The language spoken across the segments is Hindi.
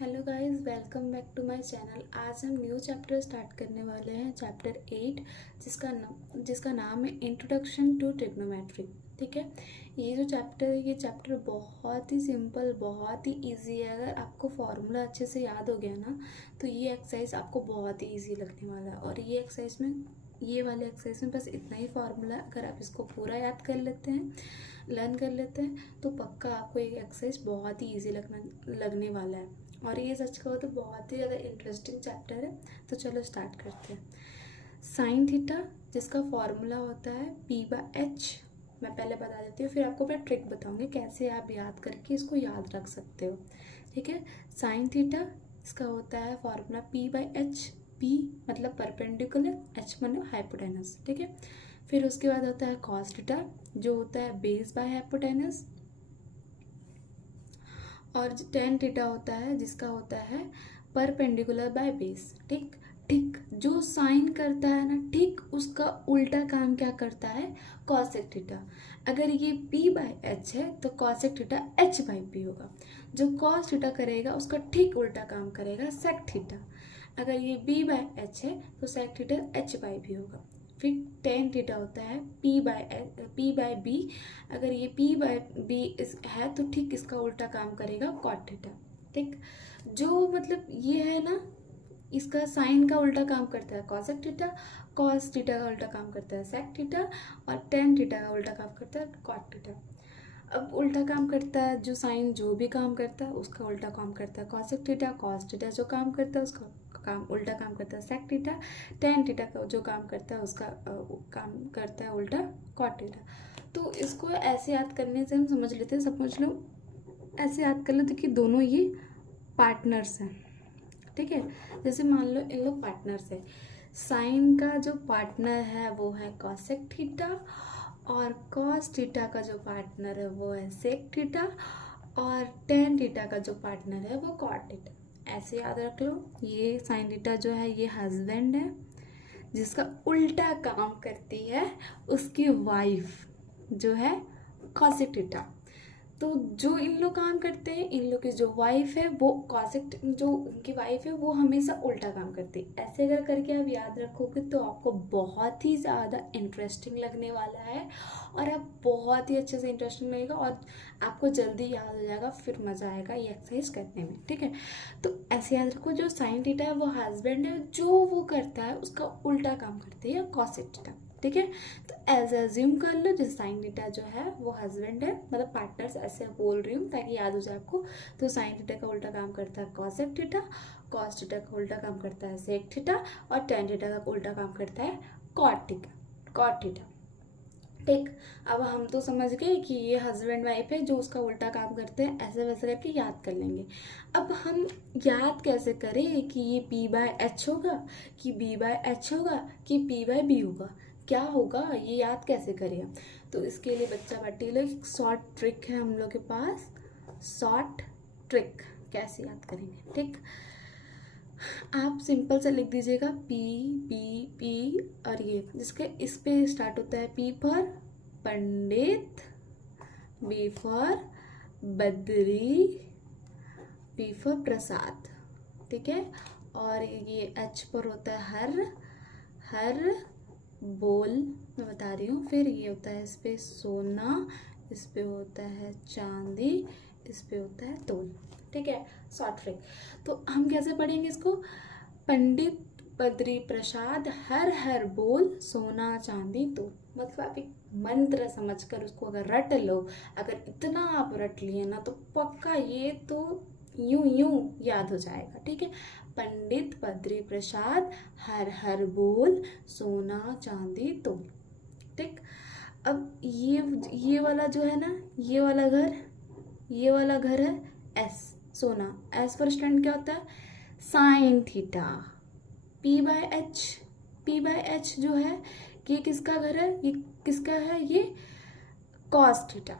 Hello guys, welcome back to my channel. आज हम न्यू चैप्टर स्टार्ट करने वाले हैं, चैप्टर 8, जिसका नाम है इंट्रोडक्शन टू ट्रिग्नोमेट्री। ठीक है, ये जो चैप्टर है ये चैप्टर बहुत ही सिंपल, बहुत ही इजी है। अगर आपको फॉर्मूला अच्छे से याद हो गया ना तो ये एक्सरसाइज आपको बहुत ही इजी लगने वाला है। और ये वाले एक्सरसाइज में बस इतना ही फार्मूला, अगर आप इसको पूरा याद कर लेते हैं, लर्न कर लेते हैं, तो पक्का आपको एक एक्सरसाइज बहुत ही इजी लगने वाला है। और ये सच कहो तो बहुत ही ज़्यादा इंटरेस्टिंग चैप्टर है। तो चलो स्टार्ट करते हैं। साइन थीटा, जिसका फॉर्मूला होता है P/H, मैं पहले बता देती हूँ, फिर आपको मैं ट्रिक बताऊँगी कैसे आप याद करके इसको याद रख सकते हो। ठीक है, साइन थीटा इसका होता है फॉर्मूला P/H। P मतलब परपेंडिकुलर, H मतलब हाइपोटेनस। ठीक है, फिर उसके बाद होता है कॉस थीटा, जो होता है बेस बाय हाइपोटेनस। और टेन थीटा होता है जिसका होता है परपेंडिकुलर बाय बेस। ठीक ठीक, जो साइन करता है ना, ठीक उसका उल्टा काम क्या करता है, कॉसेक थीटा। अगर ये P/H है तो कॉसेक थीटा H/P होगा। जो कॉस थीटा करेगा उसका ठीक उल्टा काम करेगा सेक थीटा। अगर ये B/H है तो सेक थीटा H/B होगा। फिर टेन थीटा होता है P/B। अगर ये P/B है तो ठीक इसका उल्टा काम करेगा कॉट थीटा। ठीक, जो मतलब ये है ना, इसका साइन का उल्टा काम करता है कॉसेक थीटा, कॉस थीटा का उल्टा काम करता है सेक थीटा, और टेन थीटा का उल्टा काम करता है कॉट थीटा। अब उल्टा काम करता है जो साइन जो भी काम करता है उसका उल्टा काम करता है कॉसेक थीटा, कॉस थीटा जो काम करता है उसका काम उल्टा काम करता है सेक थीटा, टेन थीटा का जो काम करता है उसका काम करता है उल्टा कॉट थीटा। तो इसको ऐसे याद करने से हम समझ लेते हैं, समझ लो ऐसे याद कर लेते कि दोनों ये पार्टनर्स हैं। ठीक है, जैसे मान लो इन लोग पार्टनर्स है। साइन का जो पार्टनर है वो है कॉसेक थीटा, और कॉस थीटा का जो पार्टनर है वो है सेक थीटा, और टेन थीटा का जो पार्टनर है वो कॉट थीटा। ऐसे याद रख लो, ये साइन थीटा जो है ये हस्बैंड है, जिसका उल्टा काम करती है उसकी वाइफ जो है कॉसेक थीटा। तो जो इन लोग काम करते हैं, इन लोग की जो वाइफ है वो कॉसेक, जो उनकी वाइफ है वो हमेशा उल्टा काम करती है। ऐसे अगर करके आप याद रखोगे तो आपको बहुत ही ज़्यादा इंटरेस्टिंग लगने वाला है, और आप बहुत ही अच्छे से इंटरेस्टिंग लगेगा और आपको जल्दी याद हो जाएगा, फिर मज़ा आएगा ये एक्सरसाइज करने में। ठीक है, तो ऐसे याद रखो, जो साइन थीटा है वो हस्बैंड है, जो वो करता है उसका उल्टा काम करती है कॉसेक थीटा। ठीक है, तो ऐसे अज्यूम कर लो जैसे साइन थीटा जो है वो हस्बैंड है, मतलब पार्टनर्स ऐसे बोल रही हूँ ताकि याद हो जाए आपको। तो साइन थीटा का उल्टा काम करता है कॉसेक थीटा, कॉस थीटा का उल्टा काम करता है सेक थीटा, और टेन थीटा का उल्टा काम करता है कॉट थीटा। ठीक, अब हम तो समझ गए कि ये हस्बैंड वाइफ है जो उसका उल्टा काम करते हैं, ऐसे वैसे करके याद कर लेंगे। अब हम याद कैसे करें कि ये P/H होगा कि B/H होगा कि P/B होगा, क्या होगा, ये याद कैसे करें हम। तो इसके लिए बच्चा बाटी लो, एक शॉर्ट ट्रिक है हम लोग के पास। शॉर्ट ट्रिक कैसे याद करेंगे। ठीक, आप सिंपल से लिख दीजिएगा P और ये जिसके इस पे स्टार्ट होता है P for Pandit, B for Badri, P for Prasad. ठीक है, और ये H पर होता है हर बोल, मैं बता रही हूँ। फिर ये होता है इस पे सोना, इस पे होता है चांदी, इस पे होता है तोल। ठीक है, शॉर्ट ट्रिक। तो हम कैसे पढ़ेंगे इसको, पंडित बद्री प्रसाद हर हर बोल सोना चांदी तोल। मतलब आप एक मंत्र समझकर उसको अगर रट लो, अगर इतना आप रट लिए ना तो पक्का ये तो यूं यूं याद हो जाएगा। ठीक है, पंडित बद्री प्रसाद हर हर बोल सोना चांदी तोल। ठीक, अब ये वाला जो है ना, ये वाला घर है एस, सोना। एस फॉर स्टैंड क्या होता है, साइन थीटा। P/H जो है ये किसका घर है, ये किसका है, ये कॉस थीटा।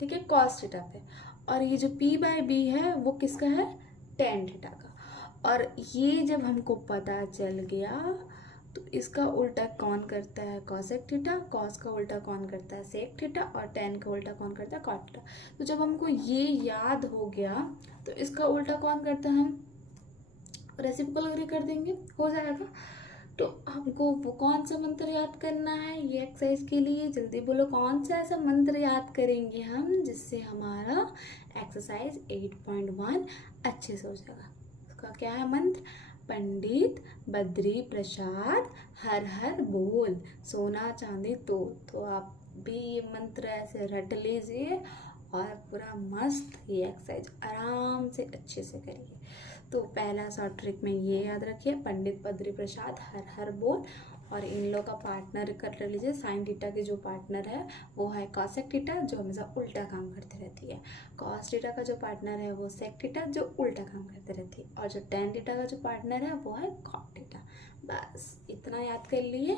ठीक है, कॉस थीटा पे। और ये जो P/B है वो किसका है, टेन थीटा का। और ये जब हमको पता चल गया तो इसका उल्टा कौन करता है कॉसेक थीटा, कॉस का उल्टा कौन करता है सेक थीटा, और टेन का उल्टा कौन करता है कॉट थीटा। तो जब हमको ये याद हो गया तो इसका उल्टा कौन करता है, हम रेसिप्रोकल कर देंगे, हो जाएगा। तो हमको वो कौन सा मंत्र याद करना है ये एक्सरसाइज के लिए, जल्दी बोलो कौन सा ऐसा मंत्र याद करेंगे हम जिससे हमारा एक्सरसाइज 8.1 अच्छे से हो जाएगा। उसका क्या है मंत्र, पंडित बद्री प्रसाद हर हर बोल सोना चांदी तो आप भी ये मंत्र ऐसे रट लीजिए और पूरा मस्त ये एक्सरसाइज आराम से अच्छे से करिए। तो पहला शॉर्ट ट्रिक में ये याद रखिए, पंडित बद्री प्रसाद हर हर बोल, और इन लोग का पार्टनर कर लीजिए, साइन थीटा के जो पार्टनर है वो है कॉसेक थीटा जो हमेशा उल्टा काम करती रहती है, कॉस थीटा का जो पार्टनर है वो सेक थीटा जो उल्टा काम करती रहती है, और जो टेन थीटा का जो पार्टनर है वो है कॉट थीटा। बस इतना याद कर लिए,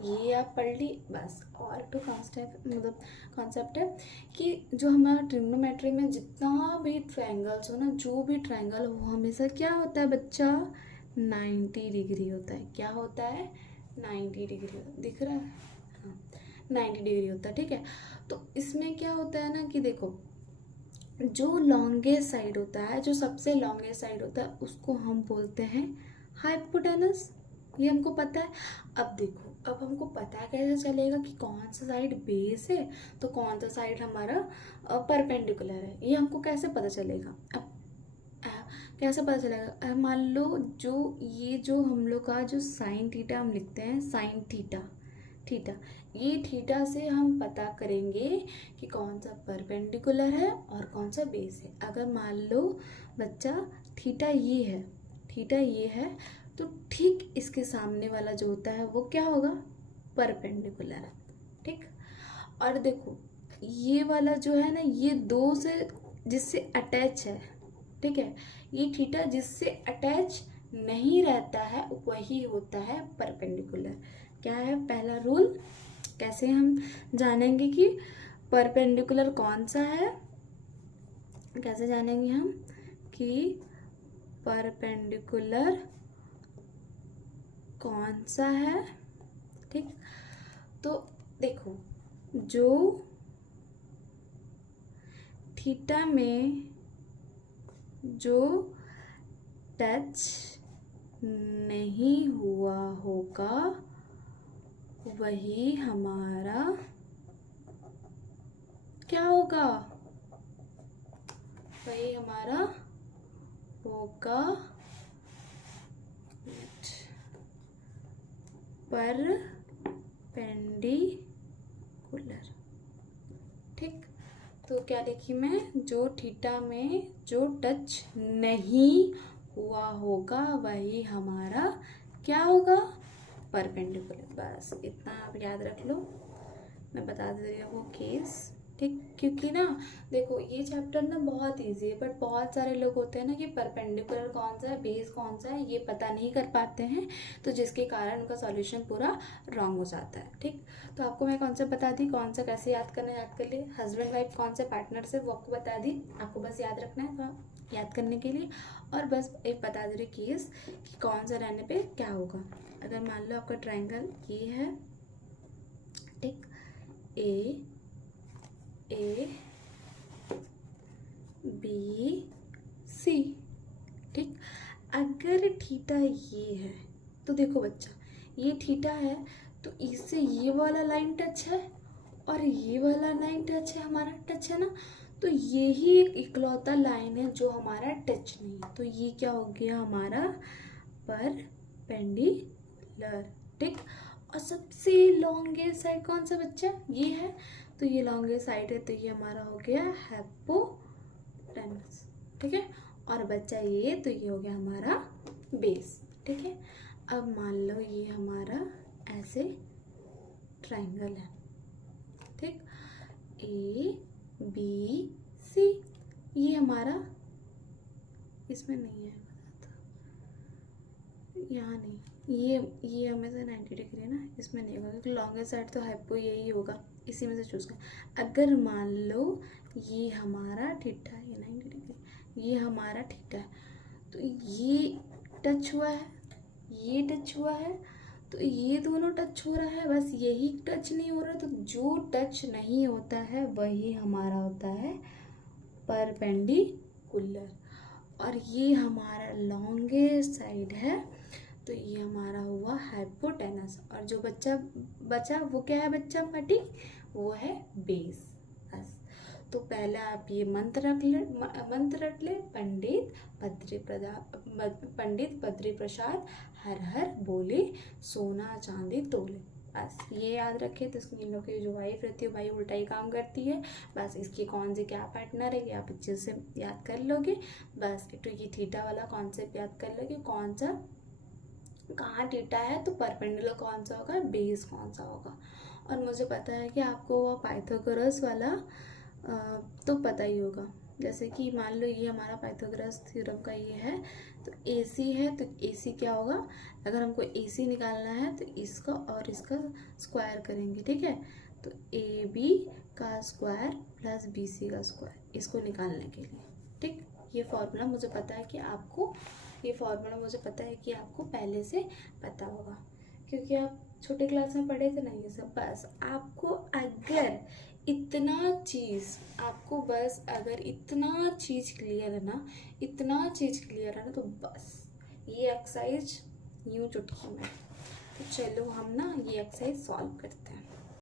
ये आप पढ़ ली बस। और तो कॉन्सेप्ट है कि जो हमारा ट्रिग्नोमेट्री में जितना भी ट्रायंगल्स हो ना, जो भी ट्रायंगल हो हमेशा क्या होता है बच्चा, 90 डिग्री होता है। क्या होता है, 90 डिग्री दिख रहा है, हाँ 90 डिग्री होता है, ठीक है। तो इसमें क्या होता है ना कि देखो, जो लॉन्गेस्ट साइड होता है, जो सबसे लॉन्गेस्ट साइड होता है उसको हम बोलते हैं हाइपोटेनस, ये हमको पता है। अब देखो, अब हमको पता कैसे चलेगा कि कौन सा साइड बेस है तो कौन सा साइड हमारा परपेंडिकुलर है, ये हमको कैसे पता चलेगा। अब कैसे पता चलेगा, मान लो जो हम लोग का जो साइन थीटा हम लिखते हैं, साइन थीटा ये थीटा से हम पता करेंगे कि कौन सा परपेंडिकुलर है और कौन सा बेस है। अगर मान लो बच्चा थीटा ये है तो ठीक इसके सामने वाला जो होता है वो क्या होगा, परपेंडिकुलर है, ठीक। और देखो ये वाला जो है ना, ये दो से जिससे अटैच है, ठीक है, ये थीटा जिससे अटैच नहीं रहता है वही होता है परपेंडिकुलर। क्या है पहला रूल, कैसे हम जानेंगे कि परपेंडिकुलर कौन सा है, कैसे जानेंगे हम कि परपेंडिकुलर कौन सा है, ठीक। तो देखो, जो थीटा में जो टच नहीं हुआ होगा वही हमारा क्या होगा, वही हमारा होगा परपेंडिकुलर, ठीक। तो क्या लिखी मैं, जो थीटा में जो टच नहीं हुआ होगा वही हमारा क्या होगा, परपेंडिकुलर। बस इतना आप याद रख लो, मैं बता दे रही हूँ केस, ठीक। क्योंकि ना देखो ये चैप्टर ना बहुत इजी है, बट बहुत सारे लोग होते हैं ना कि परपेंडिकुलर कौन सा है बेस कौन सा है ये पता नहीं कर पाते हैं, तो जिसके कारण उनका सॉल्यूशन पूरा रॉन्ग हो जाता है, ठीक। तो आपको मैं कॉन्सेप्ट बता दी, कौन सा कैसे याद करना, याद कर लिए। हस्बैंड वाइफ कौन से पार्टनर से वो आपको बता दी, आपको बस याद रखना है तो याद करने के लिए। और बस एक बता दे रही केस कि कौन सा रहने पे क्या होगा। अगर मान लो आपका ट्राइंगल ये है, ठीक, ए बी सी, ठीक। अगर थीटा ये है तो देखो बच्चा, ये थीटा है तो इससे ये वाला लाइन टच है और ये वाला लाइन टच है, हमारा टच है ना, तो ये ही एक इकलौता लाइन है जो हमारा टच नहीं है, तो ये क्या हो गया हमारा परपेंडिकुलर, ठीक। और सबसे लॉन्गेस्ट साइड कौन सा बच्चा, ये है, तो ये लॉन्गेस्ट साइड है तो ये हमारा हो गया हाइपोटेनस, ठीक है। और बच्चा ये तो ये हो गया हमारा बेस, ठीक है। अब मान लो ये हमारा ऐसे ट्रायंगल है, ठीक, ए बी सी, ये हमारा इसमें नहीं है, यहाँ नहीं, ये हमेशा 90 डिग्री है ना, इसमें नहीं होगा क्योंकि लॉन्गेस्ट साइड तो हाइपो यही होगा, इसी में से चूज कर। अगर मान लो ये हमारा थीटा है, ये 90 डिग्री, ये हमारा थीटा है, तो ये टच हुआ है, ये टच हुआ है, तो ये दोनों टच हो रहा है, बस यही टच नहीं हो रहा। तो जो टच नहीं होता है वही हमारा होता है परपेंडिकुलर। और ये हमारा लॉन्गेस्ट साइड है, तो ये हमारा हुआ हाइपोटेनस। और जो बच्चा बचा वो क्या है बच्चा पार्टी, वो है बेस। बस। तो पहले आप ये मंत्र रख ले, पंडित बद्री प्रसाद हर हर बोले, सोना चांदी तोले। बस ये याद रखे। तो इन लोग की जो वाइफ रहती है भाई उल्टा ही काम करती है। बस इसकी कौन सी क्या पार्टनर है, आप अच्छे से याद कर लोगे। बस तो ये थीटा वाला कॉन्सेप्ट याद कर लोगे, कौन सा कहाँ थीटा है तो परपेंडिकुलर कौन सा होगा, बेस कौन सा होगा। और मुझे पता है कि आपको वो पाइथागोरस वाला तो पता ही होगा। जैसे कि मान लो ये हमारा पाइथागोरस थ्योरम का ये है, तो AC है, तो AC क्या होगा, अगर हमको AC निकालना है तो इसका और इसका स्क्वायर करेंगे, ठीक है। तो AB का स्क्वायर प्लस BC का स्क्वायर, इसको निकालने के लिए, ठीक। ये फॉर्मूला मुझे पता है कि आपको पहले से पता होगा, क्योंकि आप छोटे क्लास में पढ़े थे ना ये सब। बस आपको अगर इतना चीज़ क्लियर है ना, तो बस ये एक्सरसाइज यूँ चुटकी में। तो चलो हम ना ये एक्सरसाइज सॉल्व करते हैं।